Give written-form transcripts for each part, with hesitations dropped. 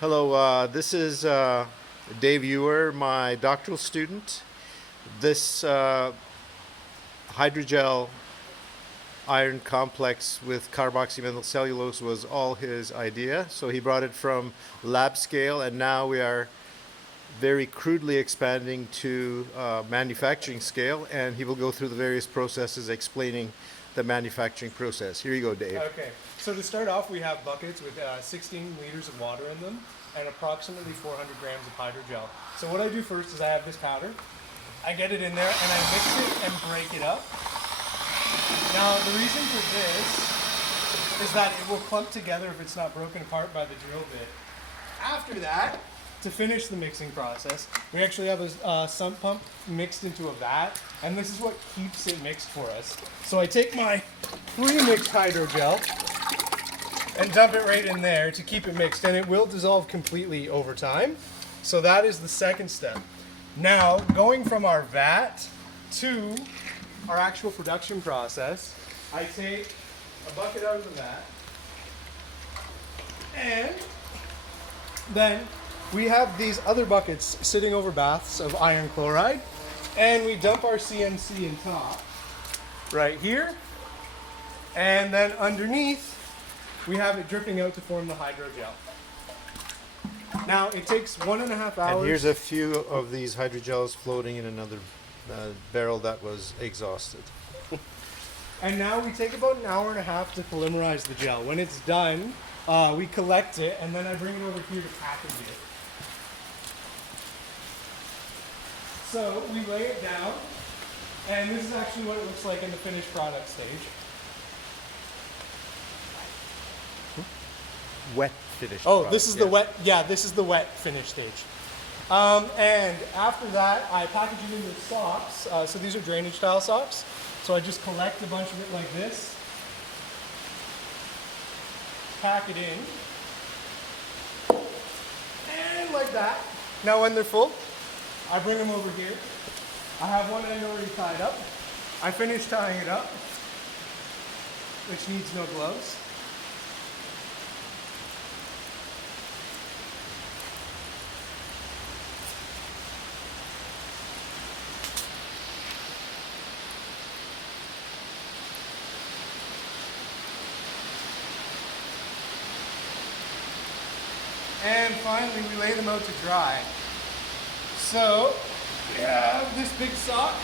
Hello, this is Dave Ewer, my doctoral student. This hydrogel iron complex with carboxymethyl cellulose was all his idea. So he brought it from lab scale, and now we are very crudely expanding to manufacturing scale, and he will go through the various processes explaining the manufacturing process. Here you go, Dave. Okay, so to start off, we have buckets with 16 liters of water in them and approximately 400 grams of hydrogel. So what I do first is I have this powder. I get it in there and I mix it and break it up. Now, the reason for this is that it will clump together if it's not broken apart by the drill bit. After that, to finish the mixing process, we actually have a sump pump mixed into a vat, and this is what keeps it mixed for us. So I take my pre-mixed hydrogel and dump it right in there to keep it mixed, and it will dissolve completely over time. So that is the second step. Now, going from our vat to our actual production process, I take a bucket out of the vat, and then we have these other buckets sitting over baths of iron chloride, and we dump our CNC in top right here, and then underneath we have it dripping out to form the hydrogel. Now it takes 1.5 hours. And here's a few of these hydrogels floating in another barrel that was exhausted. And now we take about 1.5 hours to polymerize the gel. When it's done, we collect it, and then I bring it over here to package it. So we lay it down, and this is actually what it looks like in the finished product stage. Wet finish. Oh, product, this is yeah. the wet. Yeah, this is the wet finish stage. And after that, I package it into socks. So these are drainage style socks. So I just collect a bunch of it like this, pack it in, and like that. Now when they're full, I bring them over here. I have one end already tied up. I finish tying it up, which needs no gloves. And finally, we lay them out to dry. So, we have this big sock,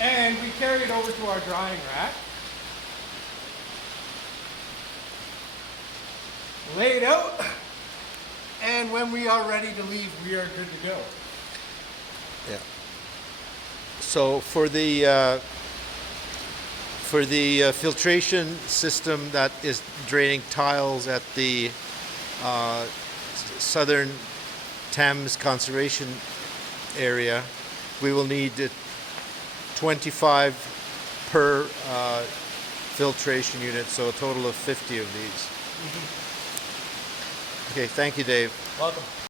and we carry it over to our drying rack. Lay it out, and when we are ready to leave, we are good to go. Yeah. So for the filtration system that is draining tiles at the Southern Thames Conservation Area, we will need 25 per filtration unit, so a total of 50 of these. Okay, thank you, Dave. Welcome.